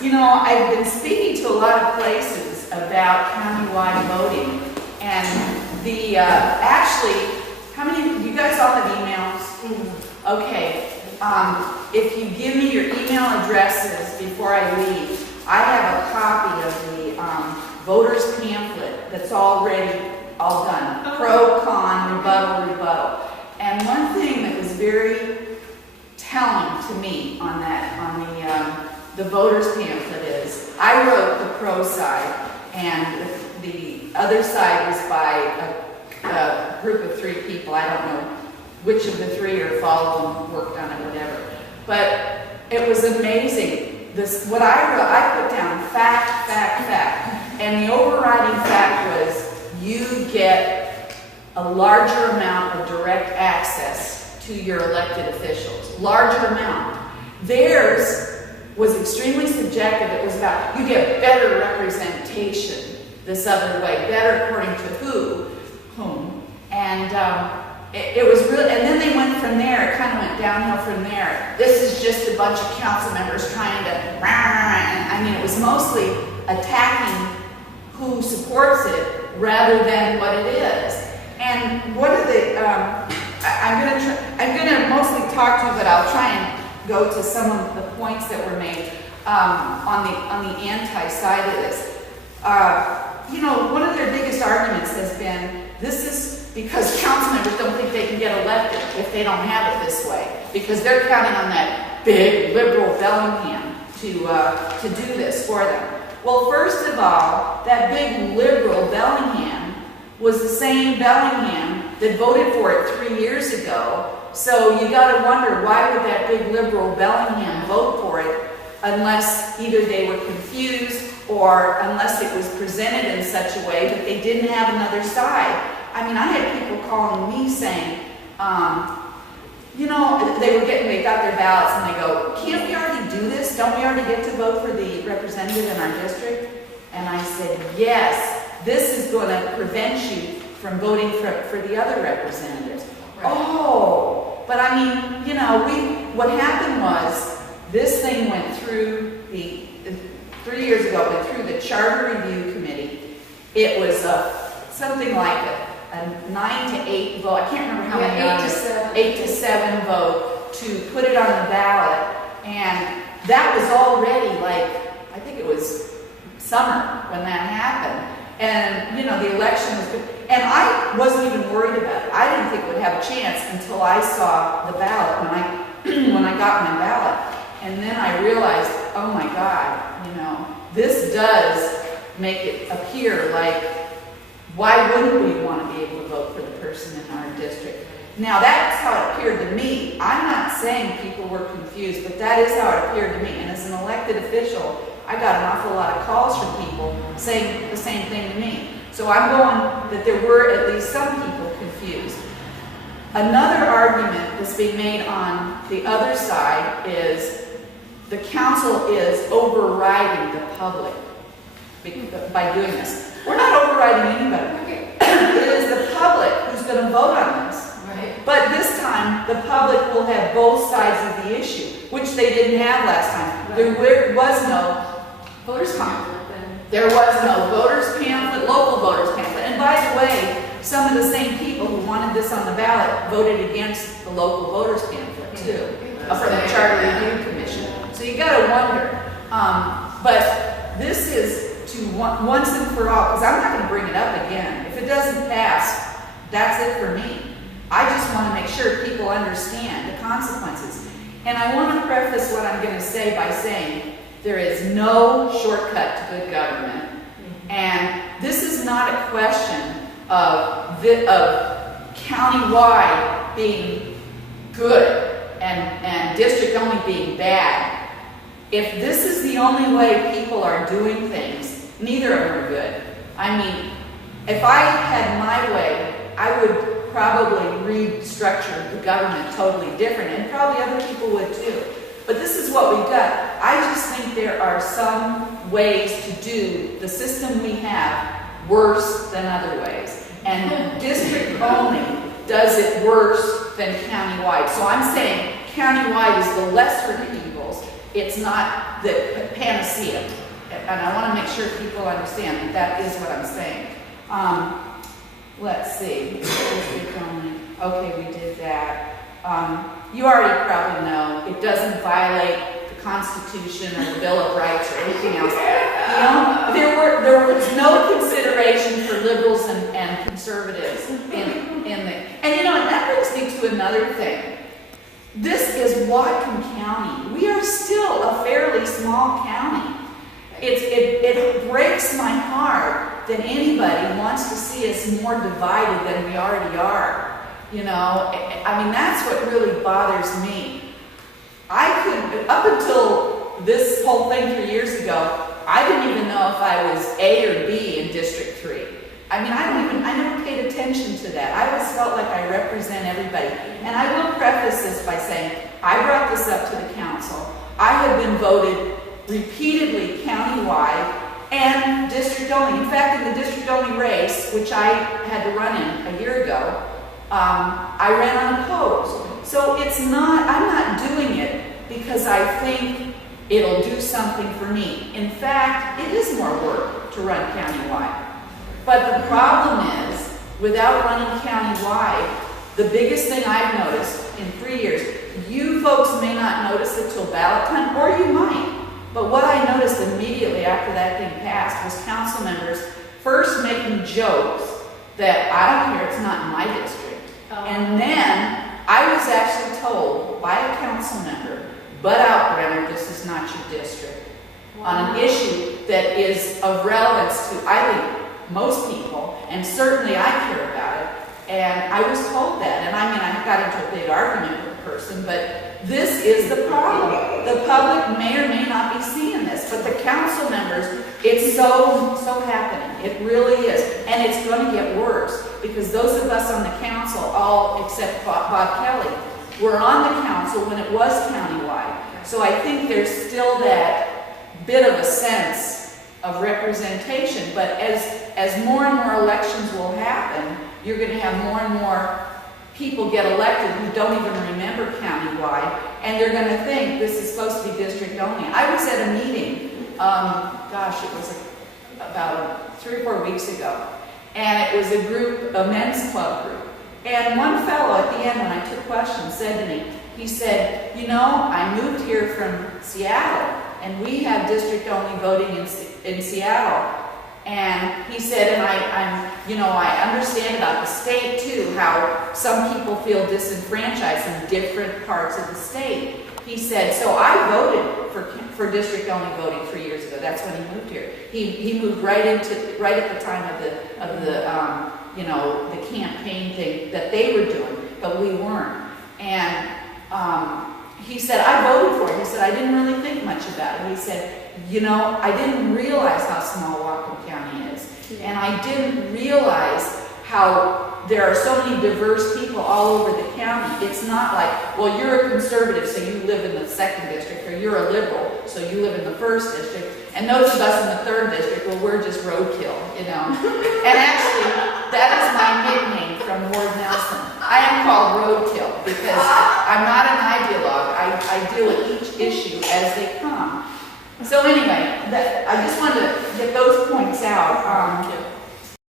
You know, I've been speaking to a lot of places about countywide voting, and the, actually, how many, you guys all have emails? Mm-hmm. Okay, if you give me your email addresses before I leave, I have a copy of the voters pamphlet that's already all done. Oh. Pro, con, rebuttal. And one thing that was very telling to me on that, on the voters pamphlet is, I wrote the pro side, and the other side was by a group of 3 people. I don't know which of the 3 or if all of them worked on it, whatever. But it was amazing. This, what I wrote, I put down fact, and the overriding fact was you get a larger amount of direct access to your elected officials. Larger amount. Theirs was extremely subjective. It was about you get better representation this other way, better according to whom, and it was really. And then they went from there. It kind of went downhill from there. This is just a bunch of council members trying to. And I mean, it was mostly attacking who supports it rather than what it is. And what are the? I'm gonna mostly talk to you, but I'll try and go to some of the points that were made on the anti-side of this. You know, one of their biggest arguments has been this is because council members don't think they can get elected if they don't have it this way, because they're counting on that big liberal Bellingham to do this for them. Well, first of all, that big liberal Bellingham was the same Bellingham that voted for it 3 years ago. So you got to wonder, why would that big liberal Bellingham vote for it unless either they were confused or unless it was presented in such a way that they didn't have another side. I mean, I had people calling me saying, you know, they got their ballots and they go, can't we already do this? Don't we already get to vote for the representative in our district? And I said, yes, this is going to prevent you from voting for the other representatives. Right. Oh, but I mean, you know, what happened was this thing went through 3 years ago, went through the Charter Review Committee. It was something like a 9 to 8 vote. I can't remember how many. 8 to 7 vote to put it on the ballot, and that was already like, I think it was summer when that happened. And, you know, the election was good. And I wasn't even worried about it. I didn't think it would have a chance until I saw the ballot, when I got my ballot. And then I realized, oh my God, you know, this does make it appear like, why wouldn't we want to be able to vote for the person in our district? Now, that's how it appeared to me. I'm not saying people were confused, but that is how it appeared to me. And as an elected official, I got an awful lot of calls from people saying the same thing to me. So I'm going that there were at least some people confused. Another argument that's being made on the other side is the council is overriding the public by doing this. We're not overriding anybody. It is the public who's going to vote on this. Right. But this time, the public will have both sides of the issue, which they didn't have last time. Right. There was no voters pamphlet. There was no voters pamphlet, local voters pamphlet. And by the way, some of the same people who wanted this on the ballot voted against the local voters pamphlet too, from the Charter Review Commission. So you got to wonder. But this is to once and for all, because I'm not going to bring it up again. If it doesn't pass, that's it for me. I just want to make sure people understand the consequences. And I want to preface what I'm going to say by saying there is no shortcut to good government. And this is not a question of countywide being good and district only being bad. If this is the only way people are doing things, neither of them are good. I mean, if I had my way, I would probably restructure the government totally different, and probably other people would too. But this is what we've got. I just think there are some ways to do the system we have worse than other ways. And district only does it worse than countywide. So I'm saying countywide is the lesser of evils. it's not the panacea. And I want to make sure people understand that that is what I'm saying. Let's see. Okay, we did that. You already probably know it doesn't violate the Constitution or the Bill of Rights or anything else. You know, there was no consideration for liberals and conservatives in the, and you know, and that brings me to another thing. This is Whatcom County. We are still a fairly small county. It breaks my heart that anybody wants to see us more divided than we already are. You know, I mean, that's what really bothers me. I couldn't, up until this whole thing 3 years ago, I didn't even know if I was A or B in District 3. I mean, I never paid attention to that. I always felt like I represent everybody. And I will preface this by saying, I brought this up to the council. I have been voted repeatedly countywide and district only. In fact, in the district only race, which I had to run in a year ago, I ran unopposed. So it's not, I'm not doing it because I think it'll do something for me. In fact, it is more work to run countywide. But the problem is, without running countywide, the biggest thing I've noticed in 3 years, you folks may not notice it till ballot time, or you might. But what I noticed immediately after that thing passed was council members first making jokes that I don't care, it's not in my district. And then I was actually told by a council member, "Butt out, Brenner, this is not your district." On an issue that is of relevance to, I think, most people, and certainly I care about it. And I was told that, and I mean, I got into a big argument with the person, but this is the problem. The public may or may not be seeing this, but the council members, it's so happening. It really is. And it's going to get worse, because those of us on the council, all except Bob Kelly, were on the council when it was countywide. So I think there's still that bit of a sense of representation, but as more and more elections will happen, you're going to have more and more people get elected who don't even remember countywide, and they're going to think this is supposed to be district only. I was at a meeting, gosh, it was about 3 or 4 weeks ago, and it was a group, a men's club group, and one fellow at the end, when I took questions, said to me, he said, "You know, I moved here from Seattle, and we have district only voting in Seattle." And he said, and I understand about the state too, how some people feel disenfranchised in different parts of the state. He said, so I voted for district only voting 3 years ago. That's when he moved here. He moved right at the time of the campaign thing that they were doing, but we weren't. And he said, I voted for it. He said, I didn't really think much about it. He said, you know, I didn't realize how small Whatcom County is. And I didn't realize how there are so many diverse people all over the county. It's not like, well, you're a conservative, so you live in the 2nd district, or you're a liberal, so you live in the 1st district. And those of us in the 3rd district, well, we're just roadkill, you know. And actually, that is my nickname from Ward Nelson. I am called roadkill because I'm not an ideologue. I deal with each issue as they come. So anyway, I just wanted to get those points out.